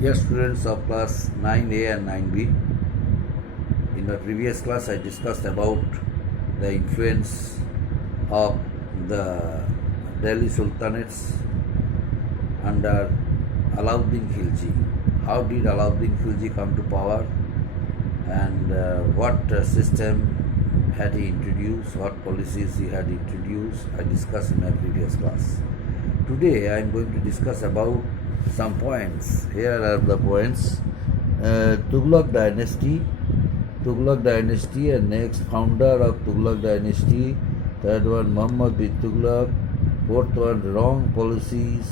Dear students of class 9A and 9B, in the previous class I discussed about the influence of the Delhi Sultanates under Alauddin Khilji. How did Alauddin Khilji come to power and what system had he introduced, what policies he had introduced, I discussed in my previous class. Today I am going to discuss about some points. Here are the points. Tughlaq dynasty and next founder of Tughlaq dynasty. Third one Muhammad bin Tughlaq. Fourth one wrong policies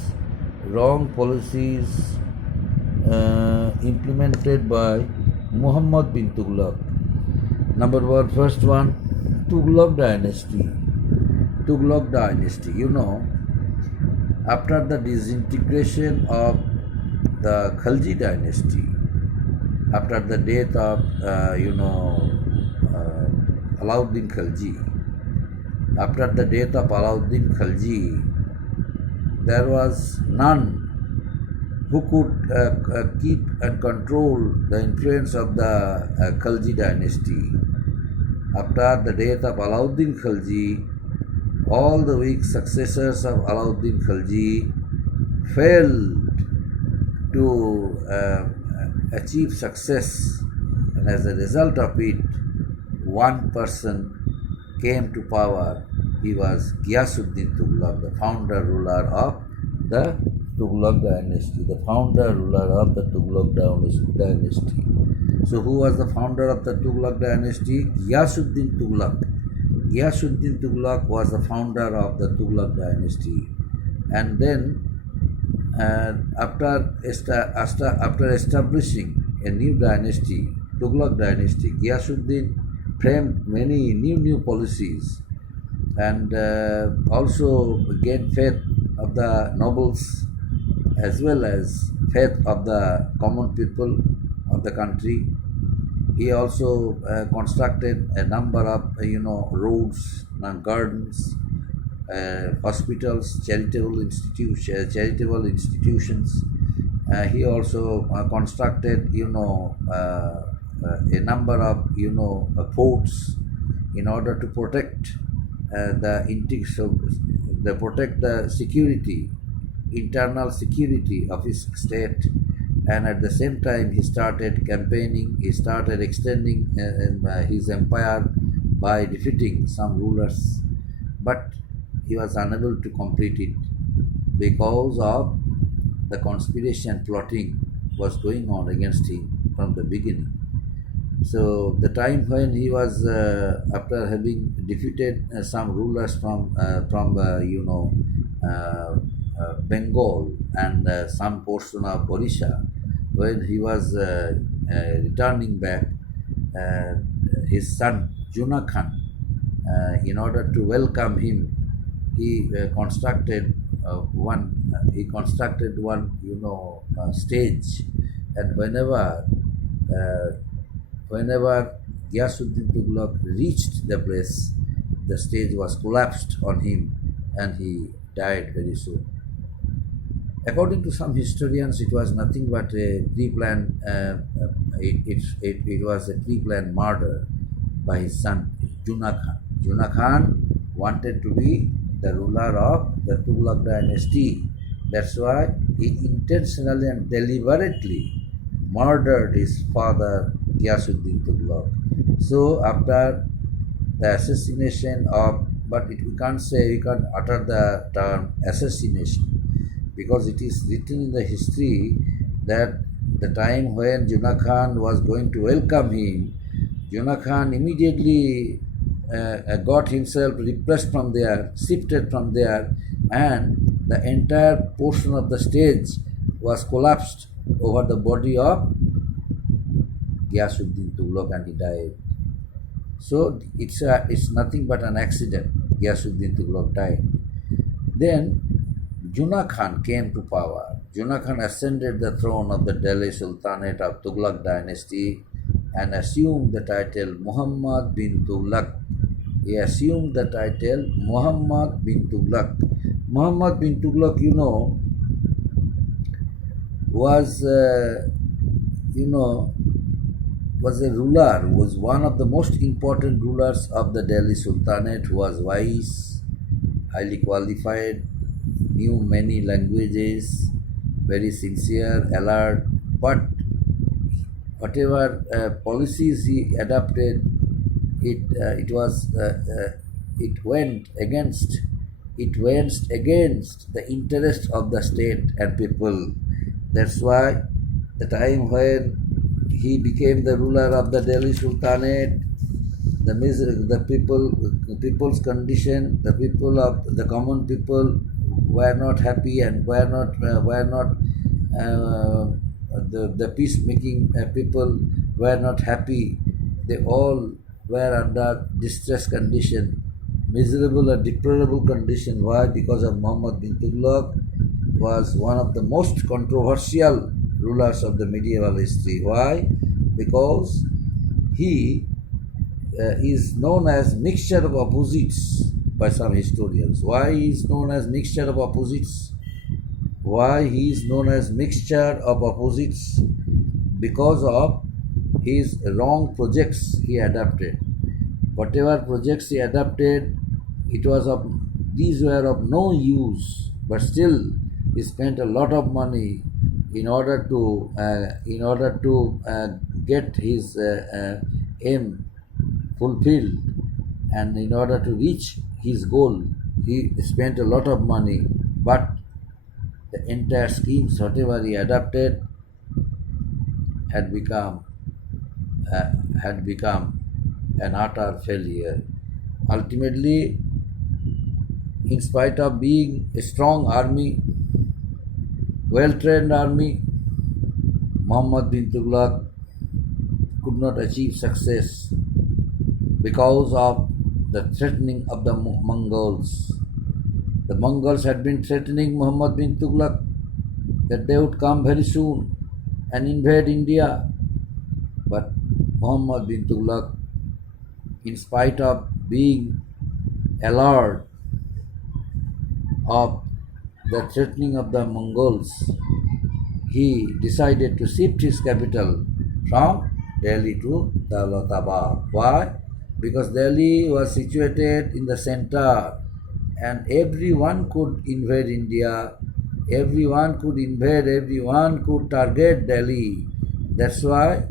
implemented by Muhammad bin Tughlaq. Number one, first one, Tughlaq dynasty. Tughlaq dynasty, after the disintegration of the Khalji dynasty, after the death of Alauddin Khalji, after the death of Alauddin Khalji, there was none who could keep and control the influence of the Khalji dynasty. After the death of Alauddin Khalji, all the weak successors of Alauddin Khalji failed to achieve success, and as a result of it, one person came to power. He was Ghiyasuddin Tughlaq, the founder ruler of the Tughlaq dynasty, the founder ruler of the Tughlaq dynasty. So who was the founder of the Tughlaq dynasty? Ghiyasuddin Tughlaq. Ghiyasuddin Tughlaq was the founder of the Tughlaq dynasty, and then after establishing a new dynasty, Tughlaq dynasty, Ghiyasuddin framed many new policies and also gained faith of the nobles as well as faith of the common people of the country. He also constructed a number of roads, gardens, hospitals, charitable institutions. He also constructed a number of forts in order to protect the security, internal security of his state. And at the same time, he started campaigning, he started extending his empire by defeating some rulers. But he was unable to complete it because of the conspiracy plotting was going on against him from the beginning. So the time when he was, after having defeated some rulers from Bengal and some portion of Odisha, when he was returning back, his son Juna Khan, in order to welcome him, he constructed one stage, and whenever Ghiyasuddin Tughlaq reached the place, the stage was collapsed on him, and he died very soon. According to some historians, it was nothing but a pre-planned. It was a pre-planned murder by his son Juna Khan. Juna Khan wanted to be the ruler of the Tughlaq dynasty. That's why he intentionally and deliberately murdered his father Ghiyasuddin Tughlaq. So after the assassination of, but we can't utter the term assassination, because it is written in the history that the time when Juna Khan was going to welcome him, Juna Khan immediately got himself repressed from there, shifted from there, and the entire portion of the stage was collapsed over the body of Ghiyasuddin Tughlaq, and he died. So it's nothing but an accident. Ghiyasuddin Tughlaq died. Then Juna Khan came to power. Juna Khan ascended the throne of the Delhi Sultanate of Tughlaq dynasty and assumed the title Muhammad bin Tughlaq. He assumed the title Muhammad bin Tughlaq. Muhammad bin Tughlaq, was, you know, was a ruler, was one of the most important rulers of the Delhi Sultanate, who was wise, highly qualified, knew many languages, very sincere, alert, but whatever policies he adopted, it went against the interest of the state and people. That's why the time when he became the ruler of the Delhi Sultanate, people's condition, the common people were not happy and were not the peacemaking people were not happy. They all were under distress condition, miserable and deplorable condition. Why? Because of Muhammad bin Tughlaq was one of the most controversial rulers of the medieval history. Why? Because he is known as mixture of opposites by some historians. Why he is known as mixture of opposites? Why he is known as mixture of opposites? Because of his wrong projects he adopted. Whatever projects he adopted, these were of no use, but still he spent a lot of money in order to get his aim fulfilled, and in order to reach his goal he spent a lot of money, but the entire schemes whatever he adopted had become uh, had become an utter failure. Ultimately, in spite of being a strong army, well-trained army, Muhammad bin Tughlaq could not achieve success because of the threatening of the Mongols. The Mongols had been threatening Muhammad bin Tughlaq that they would come very soon and invade India. But Muhammad bin Tughlaq, in spite of being alert of the threatening of the Mongols, he decided to shift his capital from Delhi to Daulatabad. Why? Because Delhi was situated in the center and everyone could invade India, everyone could target Delhi. That's why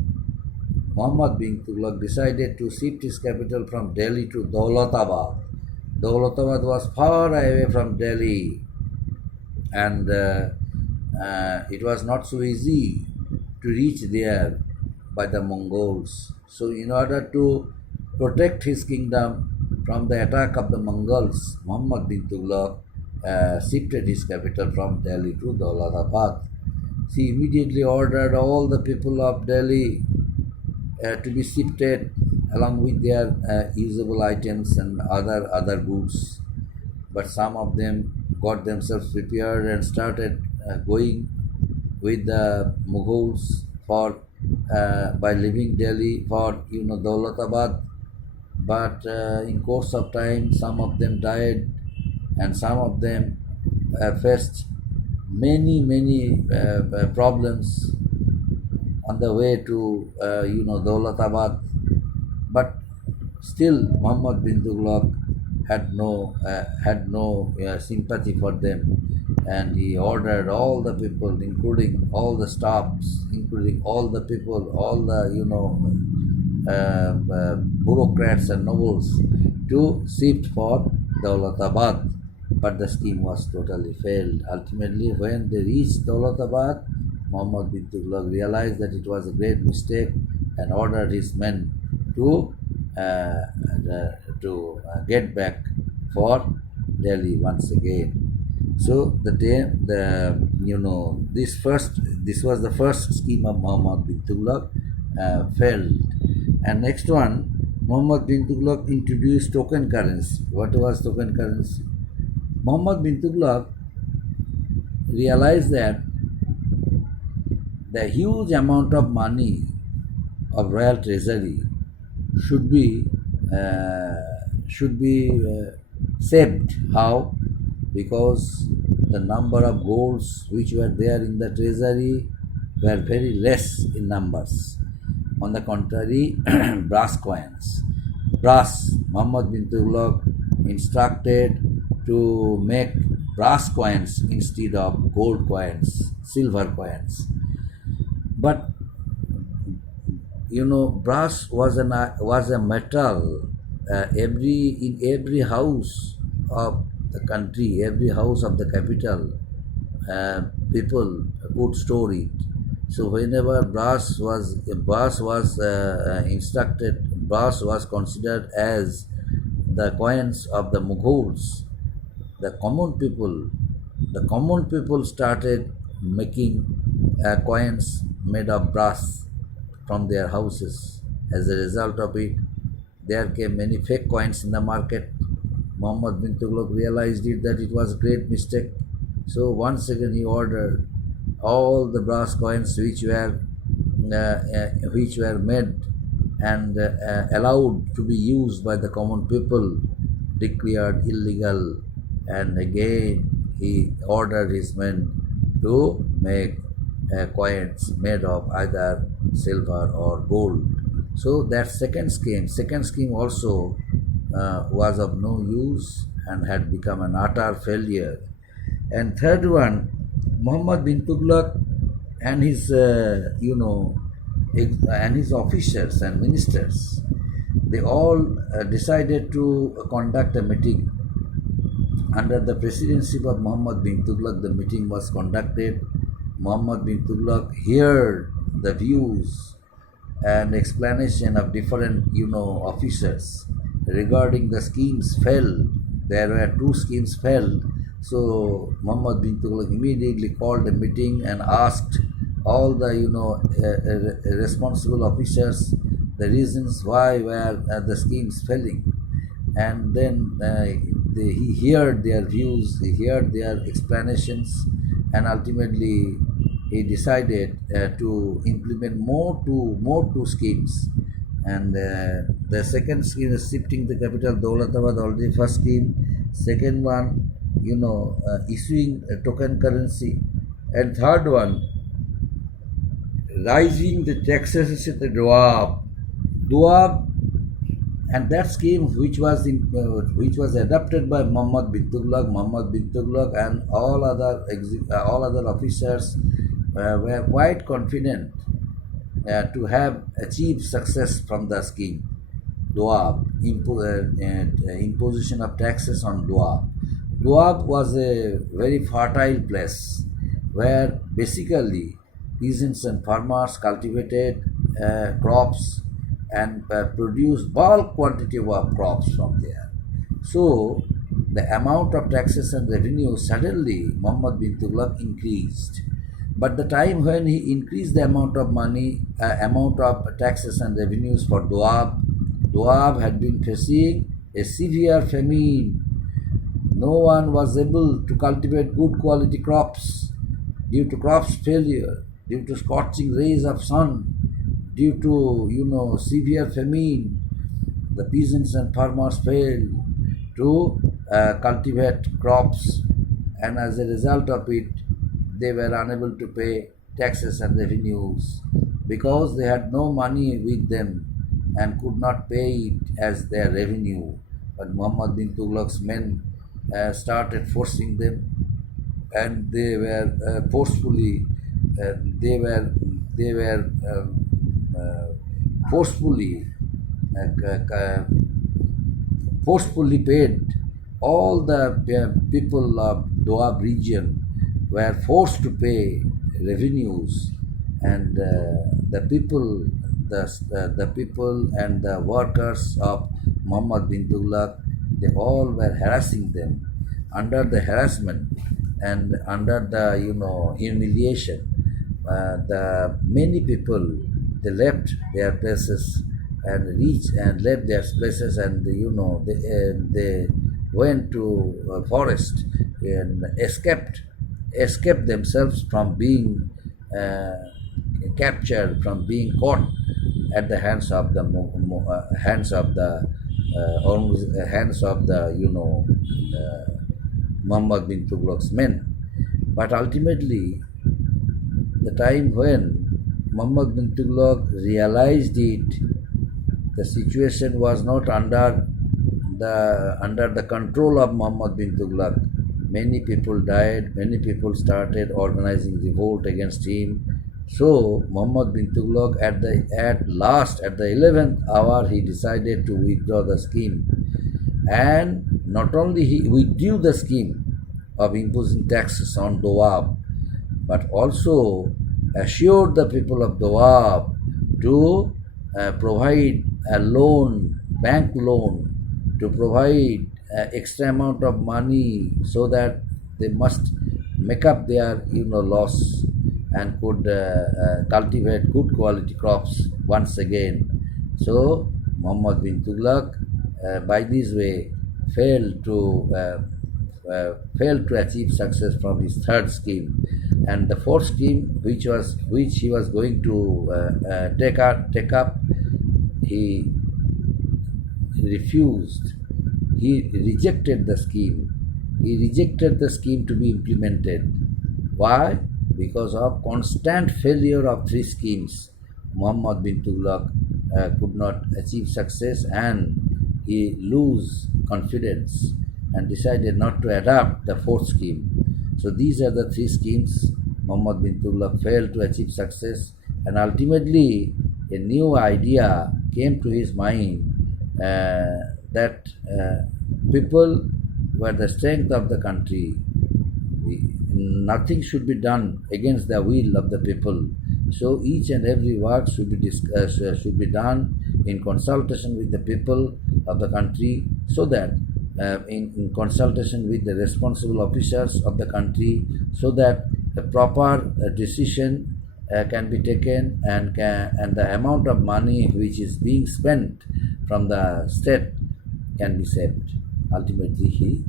Muhammad bin Tughlaq decided to shift his capital from Delhi to Daulatabad. Daulatabad was far away from Delhi, and it was not so easy to reach there by the Mongols. So, in order to protect his kingdom from the attack of the Mongols, Muhammad bin Tughlaq shifted his capital from Delhi to Daulatabad. He immediately ordered all the people of Delhi to be shifted along with their usable items and other goods. But some of them got themselves prepared and started going with the Mughals for by leaving Delhi for Daulatabad. But in course of time, some of them died, and some of them faced many problems on the way to Daulatabad. But still, Muhammad bin Tughlaq had no sympathy for them, and he ordered all the people, including all the staffs, including all the people, all the bureaucrats and nobles, to shift for Daulatabad. But the scheme was totally failed. Ultimately, when they reached Daulatabad, Muhammad bin Tughlaq realized that it was a great mistake and ordered his men to get back for Delhi once again. So this was the first scheme of Muhammad bin Tughlaq failed. And next one, Muhammad bin Tughlaq introduced token currency. What was token currency? Muhammad bin Tughlaq realized that the huge amount of money of royal treasury should be saved. How? Because the number of golds which were there in the treasury were very less in numbers. On the contrary, brass coins. Brass, Muhammad bin Tughlaq instructed to make brass coins instead of gold coins, silver coins. But brass was a metal. In every house of the country, every house of the capital, people could store it. So whenever brass was considered as the coins of the Mughals, the common people started making coins made of brass from their houses. As a result of it, there came many fake coins in the market. Muhammad bin Tughlaq realized that it was a great mistake. So once again he ordered all the brass coins which were made and allowed to be used by the common people declared illegal, and again he ordered his men to make coins made of either silver or gold. So that second scheme also was of no use and had become an utter failure. And third one, Muhammad bin Tughlaq and his officers and ministers, they all decided to conduct a meeting under the presidency of Muhammad bin Tughlaq. The meeting was conducted. Muhammad bin Tughlaq heard the views and explanation of different officers regarding the schemes failed. There were two schemes failed. So Muhammad bin Tughlaq immediately called a meeting and asked all the responsible officers the reasons why were the schemes failing, and then he heard their views, he heard their explanations, and ultimately he decided to implement more two schemes. And the second scheme is shifting the capital Dawlatabad, already first scheme. Second one, issuing a token currency. And third one, rising the taxes at the Doab, and that scheme which was adopted by Muhammad bin Tughlaq and all other officers were quite confident to have achieved success from the scheme. Doab, imposition of taxes on Doab. Doab was a very fertile place where basically peasants and farmers cultivated crops and produced bulk quantity of crops from there. So the amount of taxes and revenue suddenly Muhammad bin Tughlaq increased. But the time when he increased the amount of money, amount of taxes and revenues for Doab had been facing a severe famine. No one was able to cultivate good quality crops due to crops failure, due to scorching rays of sun, due to severe famine. The peasants and farmers failed to cultivate crops, and as a result of it, they were unable to pay taxes and revenues because they had no money with them and could not pay it as their revenue. But Muhammad bin Tughlaq's men started forcing them, and they were forcefully they were forcefully forcefully paid. All the people of Doab region were forced to pay revenues, and the people and the workers of Muhammad bin Tughlaq, they all were harassing them. Under the harassment and under the humiliation, the many people, they left their places and left their places, and they went to forest and escaped themselves from being captured, from being caught at the hands of the Muhammad bin Tughlaq's men. But ultimately, the time when Muhammad bin Tughlaq realized it, the situation was not under the control of Muhammad bin Tughlaq. Many people died, many people started organizing revolt against him. So Muhammad bin Tughlaq at the 11th hour he decided to withdraw the scheme. And not only he withdrew the scheme of imposing taxes on Doab, but also assured the people of Doab to provide a loan, bank loan, to provide extra amount of money so that they must make up their loss and could cultivate good quality crops once again. So Muhammad bin Tughlaq by this way failed to achieve success from his third scheme, and the fourth scheme, which he was going to take up, he refused. He rejected the scheme. He rejected the scheme to be implemented. Why? Because of constant failure of three schemes, Muhammad bin Tughlaq could not achieve success, and he lose confidence and decided not to adopt the fourth scheme. So these are the three schemes. Muhammad bin Tughlaq failed to achieve success, and ultimately a new idea came to his mind that people were the strength of the country. Nothing should be done against the will of the people. So each and every work should be done in consultation with the people of the country, so that in consultation with the responsible officers of the country, so that a proper decision can be taken, and the amount of money which is being spent from the state can be saved. Ultimately, he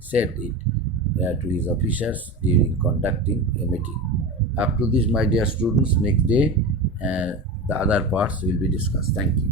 said it to his officers during conducting a meeting. Up to this, my dear students, next day the other parts will be discussed. Thank you.